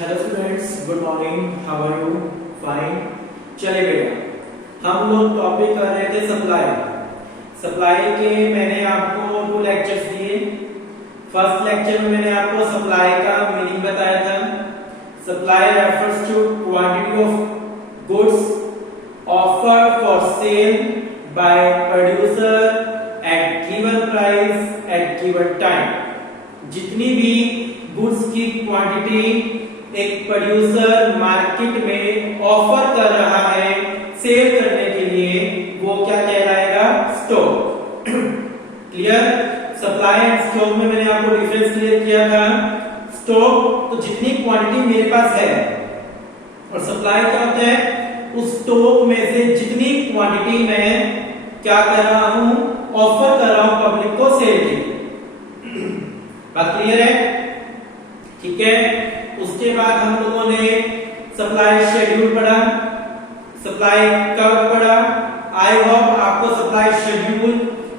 Hello students, good morning. How are you? Fine. चलिए बेटा, हम लोग टॉपिक कर रहे थे सप्लाई के मैंने आपको 2 लेक्चर्स दिए। फर्स्ट लेक्चर में मैंने आपको सप्लाई का मीनिंग बताया था। Supply refers to quantity of goods offered for sale by producer at given price at given time. जितनी भी गुड्स की क्वांटिटी एक प्रोड्यूसर मार्केट में ऑफर कर रहा है सेल करने के लिए, वो क्या कहलाएगा? Stock. Clear? Supply and stock में मैंने आपको डिफरेंस क्लियर किया था। स्टॉक तो जितनी क्वांटिटी मेरे पास है, और सप्लाई क्या होता है? उस स्टॉक में से जितनी क्वांटिटी मैं क्या कर रहा हूं? ऑफर कर रहा हूं पब्लिक को सेल के लिए। बात क्लियर है? ठीक है। उसके बाद हम लोगों ने सप्लाई शेड्यूल पढ़ा, सप्लाई कर्व पढ़ा। आई होप आपको supply schedule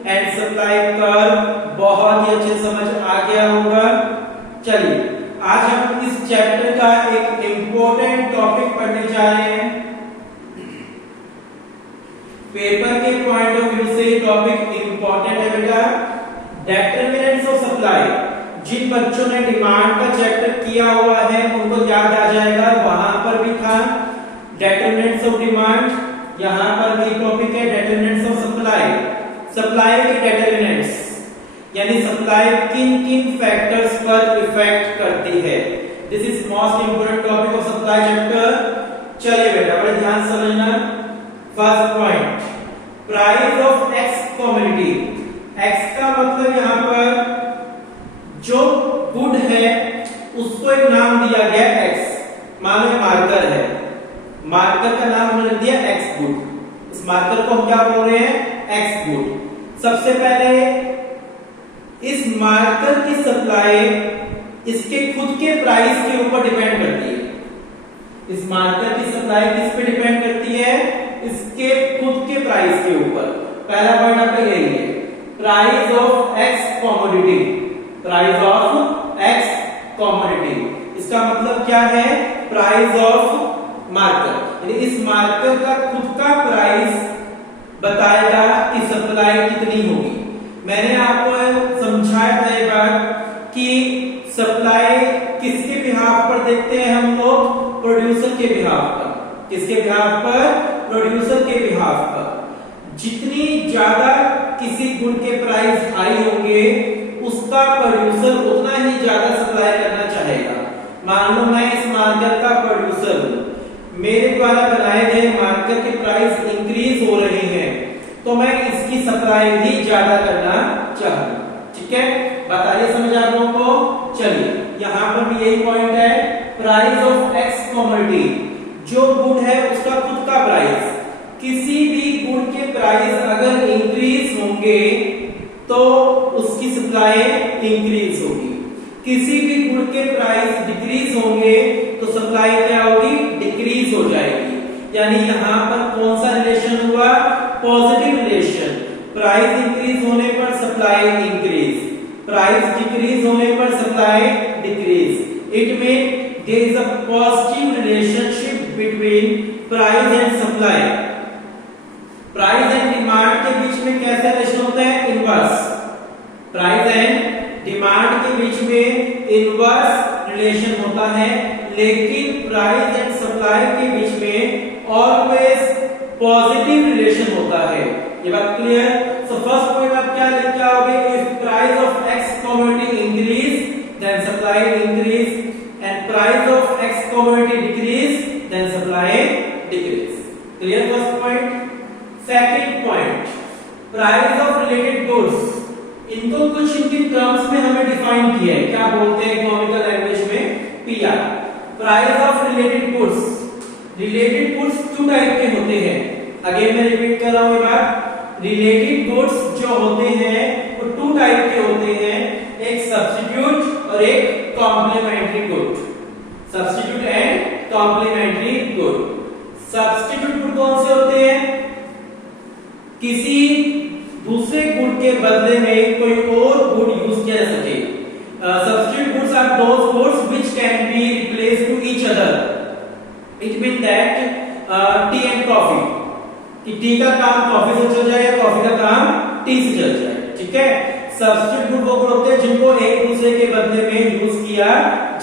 and supply curve बहुत ही अच्छे समझ आ गया होगा। चलिए, आज हम इस चैप्टर का एक इंपॉर्टेंट टॉपिक पढ़ने जा रहे हैं। पेपर के पॉइंट ऑफ व्यू से टॉपिक इंपॉर्टेंट है बेटा। Determinants of supply. जिन बच्चों ने डिमांड का चैप्टर किया हुआ है उनको याद आ जाएगा, वहां पर भी था डिटरमिनेंट्स ऑफ डिमांड, यहां पर भी टॉपिक है डिटरमिनेंट्स ऑफ सप्लाई। सप्लाई के डिटरमिनेंट्स यानी सप्लाई किन किन फैक्टर्स पर इफेक्ट करती है। This is most important topic of supply chapter. चलिए बेटा, बड़े ध्यान से समझना। First point, price of X commodity. X का मतलब यहां पर जो गुड है उसको एक नाम दिया गया एक्स। मान लो मार्कर है, मार्कर का नाम हमने दिया एक्स गुड। इस मार्कर को हम क्या बोल रहे हैं? X good. सबसे पहले इस मार्कर की सप्लाई इसके खुद के प्राइस के ऊपर डिपेंड करती है। इस मार्कर की सप्लाई किस पे डिपेंड करती है? इसके खुद के प्राइस के ऊपर। पहला पॉइंट आपका यही है, price of X commodity. Price of X commodity, इसका मतलब क्या है? प्राइस ऑफ मार्कर, यानी इस मार्कर का खुद का प्राइस बताएगा कि सप्लाई कितनी होगी। मैंने आपको समझाया था एक बार कि सप्लाई किसके बिहाफ पर देखते हैं हम लोग? प्रोड्यूसर के बिहाफ पर। किसके बिहाफ पर? प्रोड्यूसर के बिहाफ पर। जितनी ज्यादा किसी गुड के प्राइस हाई होंगे उसका प्रोड्यूसर उतना ही ज्यादा सप्लाई करना चाहेगा। मान लो मैं इस मार्कर का प्रोड्यूसर हूं, मेरे द्वारा बनाए गए मार्कर के प्राइस इंक्रीज हो रहे हैं, तो मैं इसकी सप्लाई भी ज्यादा करना चाहूंगा। ठीक है, बताइए समझ आप लोगों को। चलिए, यहां पर भी यही पॉइंट है, प्राइस ऑफ एक्स कमोडिटी। जो गुड है उसका खुद का प्राइस, किसी भी गुड के प्राइस अगर इंक्रीज होंगे तो उसकी सप्लाई इंक्रीज होगी। किसी भी गुड के प्राइस डिक्रीज होंगे तो सप्लाई क्या होगी? डिक्रीज हो जाएगी। यानी यहां पर कौन सा रिलेशन हुआ? Positive relation. प्राइस इंक्रीज होने पर सप्लाई इंक्रीज, प्राइस डिक्रीज होने पर supply decrease. It mean there is a positive relationship between price and supply. Price and demand के बीच में कैसा रिलेशन होता है? इनवर्स। प्राइस एंड डिमांड के बीच में इनवर्स रिलेशन होता है, लेकिन प्राइस एंड सप्लाई के बीच में ऑलवेज पॉजिटिव रिलेशन होता है। ये बात क्लियर? सो फर्स्ट पॉइंट आप क्या लिख के आओगे? If price of X commodity increase then supply increase, and price of X commodity decrease then supply decrease. Clear first point? Second point, price of related goods. इनको कुछ इनकी terms में हमें डिफाइन किया है, क्या बोलते हैं इकोनॉमिकल लैंग्वेज में? PR. Price of related goods. Related goods 2 type के होते हैं। अगेन मैं रिपीट कर रहा हूं एक बार, रिलेटेड गुड्स जो होते हैं वो 2 टाइप के होते हैं, एक सब्स्टिट्यूट और एक complementary good. Substitute and complementary good. Substitute good कौन से होते हैं? किसी दूसरे गुड के बदले में कोई और गुड यूज किया जा सके। Substitute goods are are those goods which can be replaced to each other. It means that tea and coffee, कि टी का काम कॉफी से चल जाएगा, कॉफी का काम टी से चल जाएगा, ठीक है। सब्स्टिट्यूट गुड वो गुड होते हैं जिनको एक दूसरे के बदले में यूज किया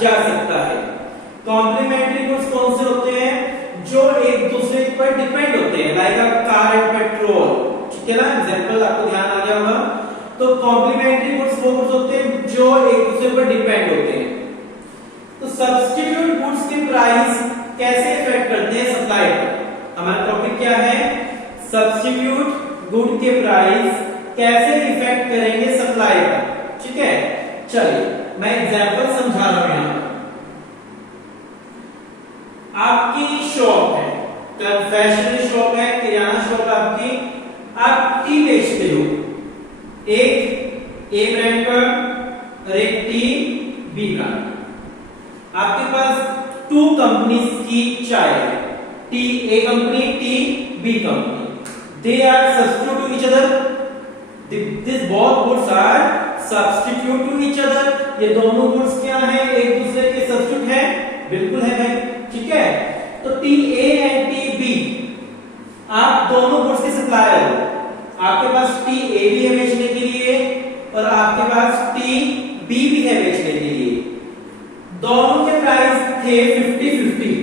जा सकता है। कॉम्प्लीमेंट्री गुड्स कौन से होते हैं? जो एक दूसरे पर डिपेंड होते हैं, like a car and petrol, ठीक है ना, एग्जांपल आपको ध्यान आ गया होगा। तो कॉम्प्लीमेंट्री गुड्स वो गुड्स होते हैं जो एक दूसरे पर डिपेंड होते हैं। तो सब्स्टिट्यूट गुड्स की प्राइस कैसे इफेक्ट करते हैं सप्लाई पर? हमारा टॉपिक क्या है? सब्स्टिट्यूट गुड के प्राइस कैसे इफेक्ट करेंगे सप्लाई पर, ठीक है। चलिए मैं एग्जांपल समझा रहा हूं यहां। आपकी शॉप है, कन्फेक्शनरी शॉप है, किराना शॉप आपकी, आप टी बेचते हो, एक ए ब्रांड का और एक टी बी ब्रांड। आपके पास 2 कंपनीज की चाय है, tea A company, tea B company. They are substitute to each other, this both goods are substitute to each other. ये दोनों गुड्स क्या है? एक दूसरे के सब्स्टिट्यूट है, बिल्कुल है भाई, ठीक है। तो tea A and tea B, आप दोनों गुड्स के सप्लायर हो। आपके पास टी ए भी है बेचने के लिए और आपके पास टी बी भी है बेचने के लिए। दोनों के प्राइस थे 50-50।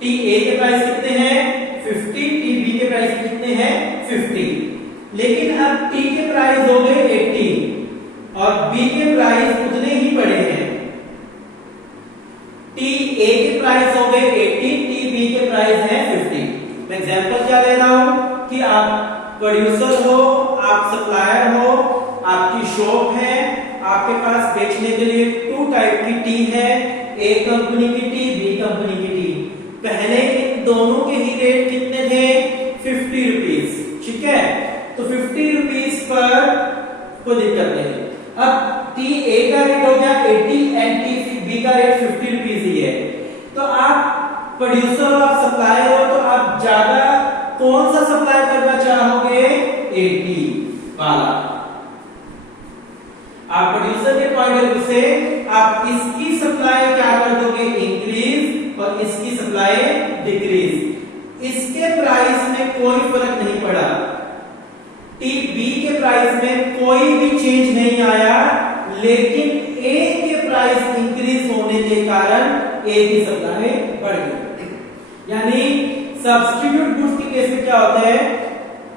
टी ए के प्राइस कितने हैं? 50, टी बी के प्राइस कितने हैं? 50। लेकिन अब टी के प्राइस हो गए 80 और बी के प्राइस उतने ही पड़े हैं। टी ए के प्राइस हो गए 80, टी बी के प्राइस है 50। मैं एग्जांपल क्या ले रहा हूं कि आप प्रोड्यूसर हो, आप सप्लायर हो, आपकी शॉप है, आपके पास बेचने के लिए 2 टाइप की टी है, ए कंपनी की टी, बी कंपनी की टी। पहले इन दोनों के ही रेट कितने थे? 50 रुपीज, ठीक है। तो 50 रुपीज पर कोई दिक्कत नहीं। अब टी ए का रेट हो गया 80 एंड टी बी का रेट 50 रुपीज ही है। तो आप प्रोड्यूसर हो, आप सप्लायर हो, तो आप ज्यादा कौन सा सप्लाई करना चाहोगे? 80 वाला। आप प्रोड्यूसर के पॉइंट ऑफ व्यू से आप इसकी सप्लाई क्या कर दोगे? इंक्रीज, और इसकी सप्लाई डिक्रीज। इसके प्राइस में कोई फर्क नहीं पड़ा, टी बी के प्राइस में कोई भी चेंज नहीं आया, लेकिन ए के प्राइस इंक्रीज होने के कारण ए की सप्लाई बढ़ गई। यानी सब्स्टिट्यूट गुड्स के केस में क्या होता है?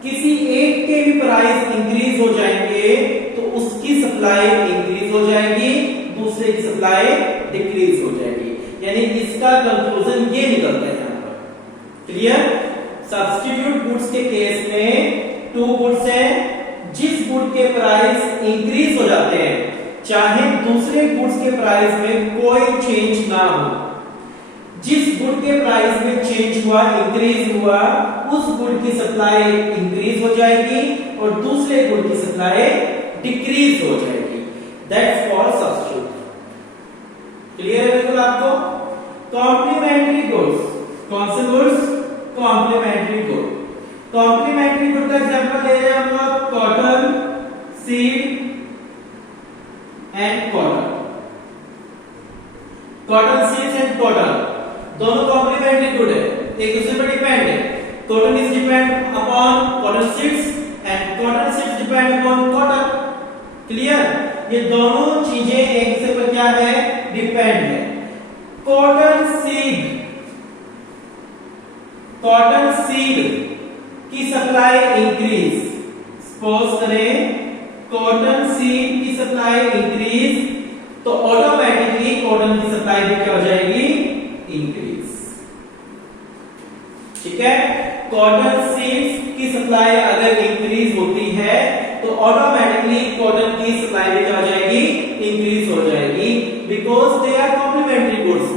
किसी एक के भी प्राइस इंक्रीज हो जाएंगे तो उसकी सप्लाई इंक्रीज हो जाएगी, दूसरे की सप्लाई डिक्रीज हो जाएगी। यानी इसका कंक्लूजन ये निकलता है यहां पर। क्लियर? सब्स्टिट्यूट गुड्स के केस में 2 गुड्स हैं, जिस गुड के प्राइस इंक्रीज हो जाते हैं, चाहे दूसरे गुड्स के प्राइस में कोई चेंज ना हो। जिस गुड के प्राइस में चेंज हुआ, इंक्रीज हुआ, उस गुड की सप्लाई इंक्रीज हो जाएगी और दूसरे गुड की सप्लाई डिक्रीज हो जाएगी। That's called substitute. क्लियर है बिल्कुल आपको? कॉम्प्लीमेंट्री गुड्स, कौन से goods? Complementary good. Complementary good का एग्जांपल ले रहे हैं हम लोग, cotton, seed and cotton. Cotton seeds and cotton दोनों कॉम्प्लीमेंट्री गुड है, एक दूसरे पर डिपेंड है। Cotton is depend upon cotton seeds and cotton seeds depend upon cotton. Clear? ये दोनों चीजें एक दूसरे पर क्या है? डिपेंड है। कॉटन सीड की सप्लाई इंक्रीज, सपोज करें कॉटन सीड की सप्लाई इंक्रीज, तो ऑटोमेटिकली कॉटन की सप्लाई भी क्या हो जाएगी? इंक्रीज। ठीक है? कॉटन सीड्स की सप्लाई अगर इंक्रीज होती है तो ऑटोमेटिकली कॉटन की सप्लाई भी क्या हो जाएगी? इंक्रीज हो जाएगी, because they are complementary goods,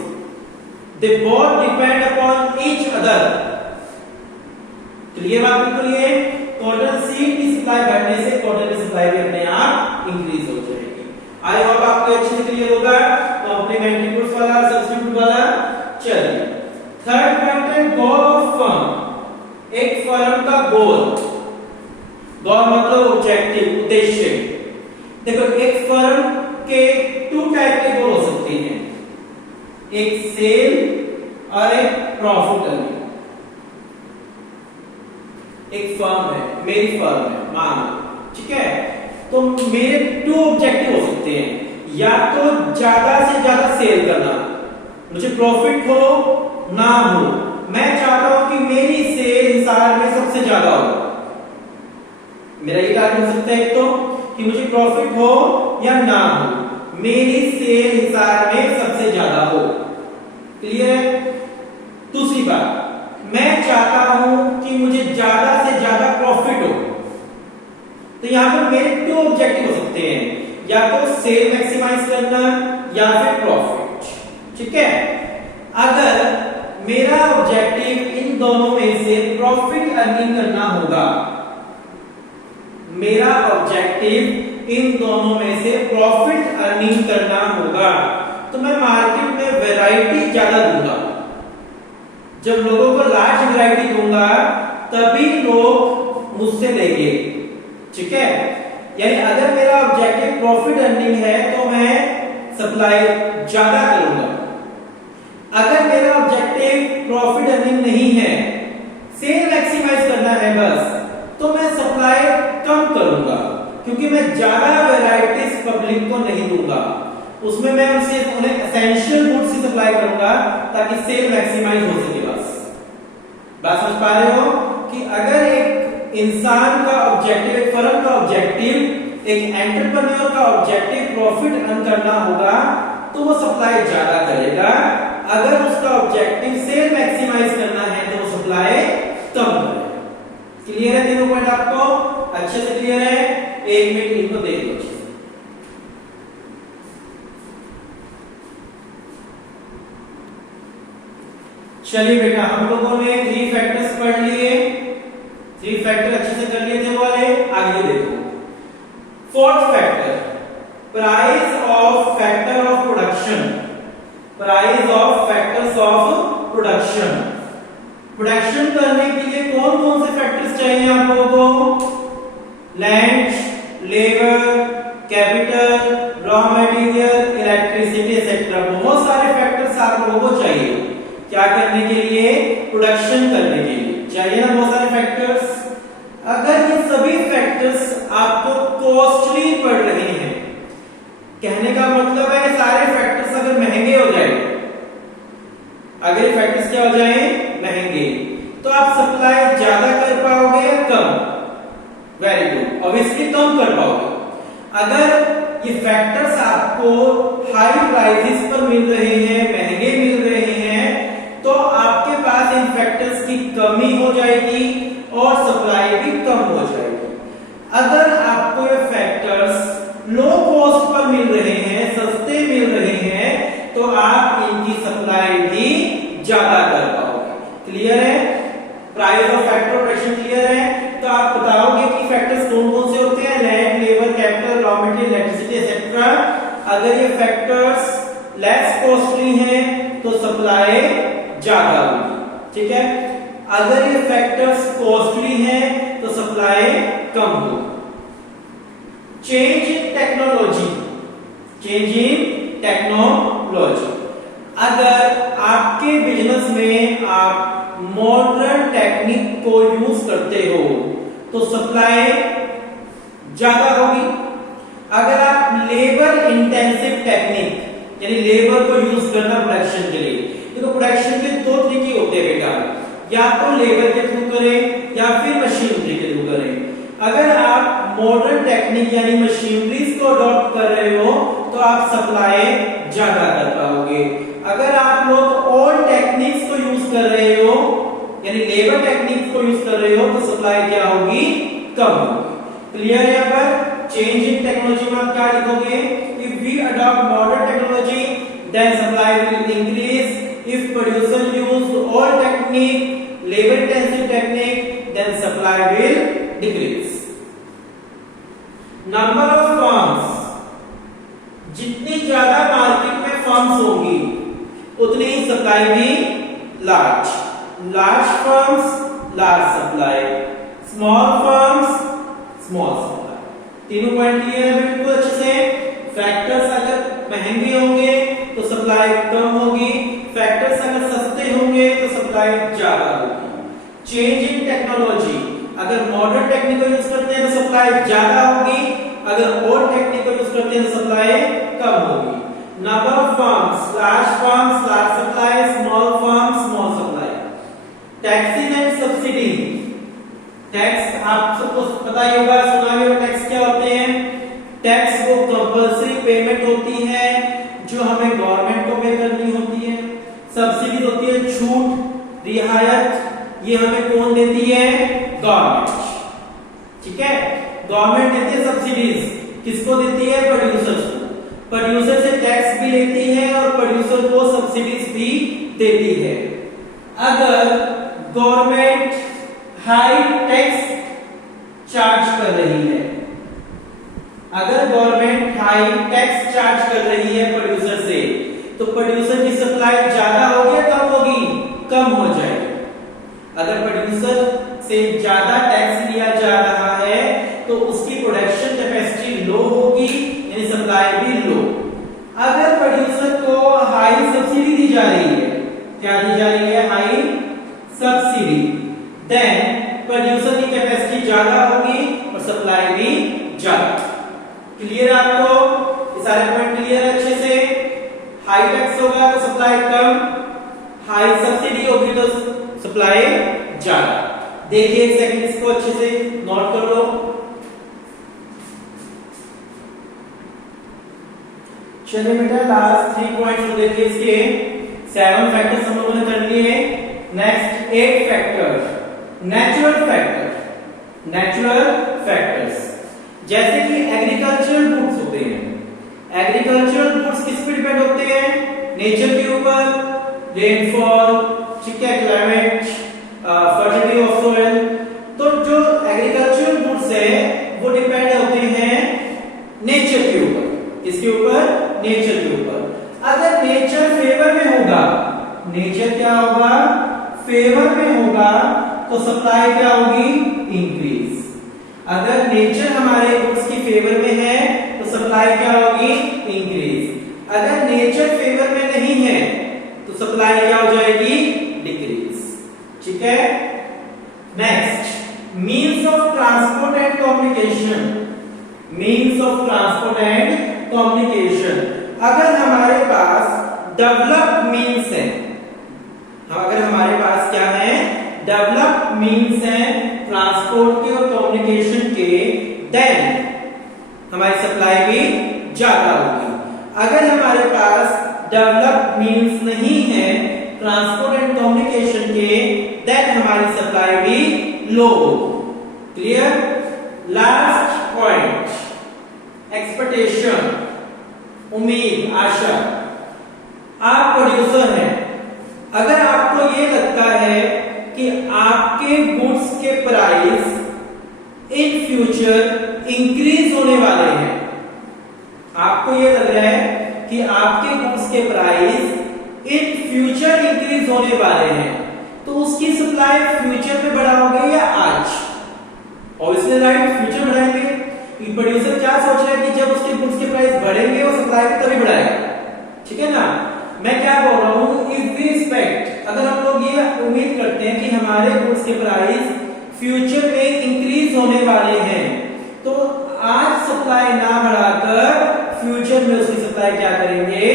they both depend upon each other. Clear बात बिल्कुल? ये कॉटन सीड की सप्लाई बढ़ने से कॉटन की सप्लाई भी अपने आप इंक्रीज हो जाएगी। आई होप आपको अच्छे से क्लियर होगा कॉम्प्लीमेंट्री गुड्स वाला, सब्स्टिट्यूट वाला। चलिए थर्ड पॉइंट है गोल ऑफ फर्म। एक फर्म का गोल, गोल मतलब ऑब्जेक्टिव, उद्देश्य। देखो एक फर्म के 2 टाइप के गोल हो एक सेल और एक प्रॉफिट अर्निंग। एक फर्म है, मेरी फर्म है मान लो, ठीक है। तो मेरे टू ऑब्जेक्टिव हो सकते हैं, या तो ज्यादा से ज्यादा सेल करना, मुझे प्रॉफिट हो ना हो, मैं चाहता हूं कि मेरी सेल हिसार में सबसे ज्यादा हो। मेरा ये टारगेट हो सकता है एक तो कि मुझे प्रॉफिट हो या ना हो, मेरी सेल हिसार में सबसे ज्यादा हो। क्लियर है? दूसरी बात, मैं चाहता हूं कि मुझे ज्यादा से ज्यादा प्रॉफिट हो। तो यहां पर मेरे दो ऑब्जेक्टिव हो सकते हैं, या तो सेल मैक्सिमाइज करना या फिर प्रॉफिट, ठीक है। अगर मेरा ऑब्जेक्टिव इन दोनों में से प्रॉफिट अर्निंग करना होगा, मेरा ऑब्जेक्टिव इन दोनों में से प्रॉफिट अर्निंग करना होगा, तो मैं मार्केट में वैरायटी ज्यादा दूंगा। जब लोगों को लार्ज वैरायटी दूंगा तभी लोग मुझसे लेंगे, ठीक है। यानी अगर मेरा ऑब्जेक्टिव प्रॉफिट अर्निंग है तो मैं सप्लाई ज्यादा करूंगा। अगर मेरा ऑब्जेक्टिव प्रॉफिट अर्निंग नहीं है, सेल मैक्सिमाइज करना है बस, तो मैं सप्लाई कम करूंगा, क्योंकि मैं ज्यादा वैरायटीज पब्लिक को नहीं दूंगा। उसमें मैं उन्हें एसेंशियल गुड्स ही सप्लाई करूंगा ताकि सेल मैक्सिमाइज हो सके। बस बात समझ पा रहे हो कि अगर एक इंसान का ऑब्जेक्टिव, एक फर्म का ऑब्जेक्टिव, एक एंटरप्रेन्योर का ऑब्जेक्टिव प्रॉफिट अर्न करना होगा तो वो सप्लाई ज्यादा करेगा। अगर उसका ऑब्जेक्टिव सेल मैक्सिमाइज करना है तो वो सप्लाई कम करेगा। क्लियर है? तीनों पॉइंट आपको अच्छे से क्लियर है? एक मिनट इनको देख लो। चलिए बेटा, हम लोगों ने 3 फैक्टर्स पढ़ लिए, 3 फैक्टर अच्छे से कर लिए थे वो वाले। आगे देखो, fourth factor, price of factor of production. Price of factors of production. Production करने के लिए कौन कौन से फैक्टर्स चाहिए आप लोगों को? Land, labour, capital, raw material, electricity etcetera. बहुत सारे फैक्टर्स आप लोगों को चाहिए। क्या करने के लिए? प्रोडक्शन करने के लिए चाहिए ना बहुत सारे फैक्टर्स। अगर ये सभी फैक्टर्स आपको कॉस्टली पड़ रहे हैं, कहने का मतलब है सारे फैक्टर्स अगर महंगे हो जाए, अगर ये फैक्टर्स क्या हो जाए? महंगे, तो आप सप्लाई ज्यादा कर पाओगे या कम? वेरी गुड, ऑब्वियसली कम कर पाओगे। अगर ये फैक्टर्स आपको हाई प्राइसेस पर मिल रहे हैं, महंगे मिल रहे हैं, तो आपके पास इन फैक्टर्स की कमी हो जाएगी और सप्लाई भी कम हो जाएगी। अगर आपको ये फैक्टर्स लो कॉस्ट पर मिल रहे हैं, सस्ते मिल रहे हैं, तो आप इनकी सप्लाई भी ज्यादा कर पाओगे। क्लियर है? Price of factor production clear है? तो आप बताओगे कि फैक्टर्स कौन कौन से होते हैं? Land, labour, capital, raw material, electricity etcetera. अगर ये फैक्टर्स लेस कॉस्टली हैं तो सप्लाई ज्यादा होगी, ठीक है। अगर ये फैक्टर्स कॉस्टली हैं तो सप्लाई कम होगी। Change in technology. Change in technology. अगर आपके बिजनेस में आप मॉडर्न टेक्निक को यूज करते हो तो सप्लाई ज्यादा होगी। अगर आप लेबर इंटेंसिव टेक्निक, यानी लेबर को यूज करना प्रोडक्शन के लिए, देखो प्रोडक्शन के 2 तरीके होते हैं बेटा, या तो लेबर के थ्रू करें या फिर मशीनरी के थ्रू करें। अगर आप मॉडर्न टेक्निक यानी मशीनरीज को अडॉप्ट कर रहे हो तो आप सप्लाई ज्यादा कर पाओगे। अगर आप लोग ओल्ड टेक्निक्स को यूज कर रहे हो, यानी लेबर टेक्निक को यूज कर रहे हो, तो सप्लाई क्या होगी? कम होगी। क्लियर है? यहाँ पर चेंज इन टेक्नोलॉजी में आप क्या लिखोगे? If we adopt modern technology then supply will increase. If producer used old technique, labor intensive technique, then supply will decrease. Number of firms, जितनी ज्यादा मार्केट में फर्म्स होंगी उतनी ही सप्लाई भी large. Large firms large supply, small firms small supply. तीनों point clear है बिल्कुल अच्छे से? फैक्टर्स अगर महंगे होंगे तो सप्लाई कम होगी, सप्लाई ज्यादा होगी। चेंज इन टेक्नोलॉजी, अगर मॉडर्न टेक्निक को यूज करते हैं तो सप्लाई ज्यादा होगी, अगर ओल्ड टेक्निक को यूज करते हैं तो सप्लाई कम होगी। Number of farms, large supply, small farm small supply. Taxes and subsidy, tax आप सबको पता ही होगा, सुना भी होगा टैक्स क्या होते हैं। टैक्स वो कंपल्सरी पेमेंट होती है जो हमें गवर्नमेंट को पे करनी होती है। सब्सिडी होती है छूट, रियायत, ये हमें कौन देती है? गवर्नमेंट। ठीक है, गवर्नमेंट देती है सब्सिडीज, किसको देती है? प्रोड्यूसर्स को। प्रोड्यूसर से टैक्स भी लेती है और प्रोड्यूसर को सब्सिडीज भी देती है। अगर गवर्नमेंट हाई टैक्स चार्ज कर रही है, अगर गवर्नमेंट हाई टैक्स चार्ज कर रही है प्रोड्यूसर से, तो प्रोड्यूसर की सप्लाई ज्यादा होगी या कम होगी? कम हो जाएगी। अगर प्रोड्यूसर से ज्यादा टैक्स लिया जा रहा है तो उसकी प्रोडक्शन कैपेसिटी लो होगी, यानी सप्लाई भी लो। अगर प्रोड्यूसर को हाई सब्सिडी दी जा रही है, क्या दी जा रही है? हाई सब्सिडी, देन प्रोड्यूसर की कैपेसिटी ज्यादा होगी और सप्लाई भी ज्यादा। क्लियर आपको? ये सारे पॉइंट क्लियर है अच्छे से? हाई टैक्स होगा तो सप्लाई कम, हाई सब्सिडी होगी तो सप्लाई ज्यादा। देखिए एक सेकंड, इसको अच्छे से नोट कर लो। चलिए बेटा, लास्ट 3 पॉइंट्स को देखिए। इसके 7 फैक्टर्स हम लोगों ने कर लिए। नेक्स्ट 8 फैक्टर्स, नेचुरल फैक्टर्स, जैसे कि एग्रीकल्चरल गुड्स होते हैं। एग्रीकल्चरल गुड्स किस पे डिपेंड होते हैं? नेचर के ऊपर, रेनफॉल, ठीक है, क्लाइमेट, फर्टिलिटी ऑफ सोइल। तो जो एग्रीकल्चरल गुड्स है वो डिपेंड होते हैं नेचर के ऊपर। किसके ऊपर? नेचर के ऊपर। अगर नेचर फेवर में होगा, नेचर क्या होगा? फेवर में होगा, तो सप्लाई क्या होगी? इंक्रीज। अगर नेचर हमारे गुड्स की फेवर में है तो सप्लाई क्या होगी? इंक्रीज। अगर नेचर फेवर में नहीं है तो सप्लाई क्या हो जाएगी? डिक्रीज। ठीक है। Next, means of transport and communication. Means of transport and communication, अगर हमारे पास डेवलप मीन्स है, अगर हमारे पास क्या है? डेवलप मीन्स है ट्रांसपोर्ट के और कम्युनिकेशन के, देन हमारी सप्लाई भी ज्यादा होगी। अगर हमारे पास डेवलप मीन्स नहीं है ट्रांसपोर्ट एंड कम्युनिकेशन के, देन हमारी सप्लाई भी लो होगी। क्लियर? लास्ट पॉइंट, एक्सपेक्टेशन, उम्मीद, आशा। आप प्रोड्यूसर हैं, अगर आपको ये लगता है कि आपके गुड्स के प्राइस इन फ्यूचर इंक्रीज होने वाले हैं, आपको ये लग रहा है कि आपके गुड्स के प्राइस इन फ्यूचर इंक्रीज होने वाले हैं, तो उसकी सप्लाई फ्यूचर में बढ़ाओगे या आज? ऑब्वियसली राइट, फ्यूचर बढ़ाएंगे। प्रोड्यूसर क्या सोच रहा है कि जब उसके गुड्स के प्राइस बढ़ेंगे वो सप्लाई भी तभी बढ़ाएगा। ठीक है ना? मैं क्या बोल रहा हूं? इफ वी एक्सपेक्ट, अगर हम लोग ये उम्मीद करते हैं कि हमारे गुड्स के प्राइस फ्यूचर में इंक्रीज होने वाले हैं, तो आज सप्लाई ना बढ़ाकर फ्यूचर में उसकी सप्लाई क्या करेंगे?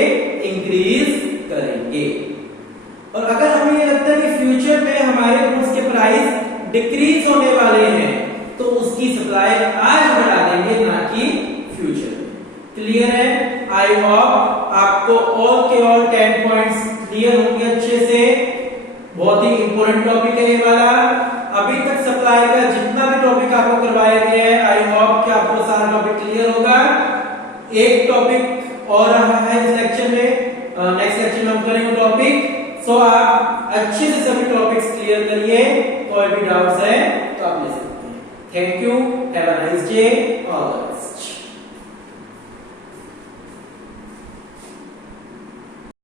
इंक्रीज करेंगे। और अगर हमें ये लगता है कि फ्यूचर में हमारे गुड्स के प्राइस डिक्रीज होने वाले हैं, तो उसकी सप्लाई आज बढ़ा देंगे, ना कि फ्यूचर। क्लियर है? आई होप आपको ऑल के ऑल 10 पॉइंट्स क्लियर होंगे अच्छे से। बहुत ही इंपॉर्टेंट टॉपिक है ये वाला। अभी तक सप्लाई का जितना भी टॉपिक आपको करवाया गया है, आई होप कि आपको सारा टॉपिक क्लियर होगा। एक टॉपिक और है इस लेक्चर में, नेक्स्ट लेक्चर में हम करेंगे टॉपिक। सो आप अच्छे से सभी टॉपिक्स क्लियर करिए, कोई भी डाउट्स है तो आप ले सकते हैं। Thank you, have a nice day all.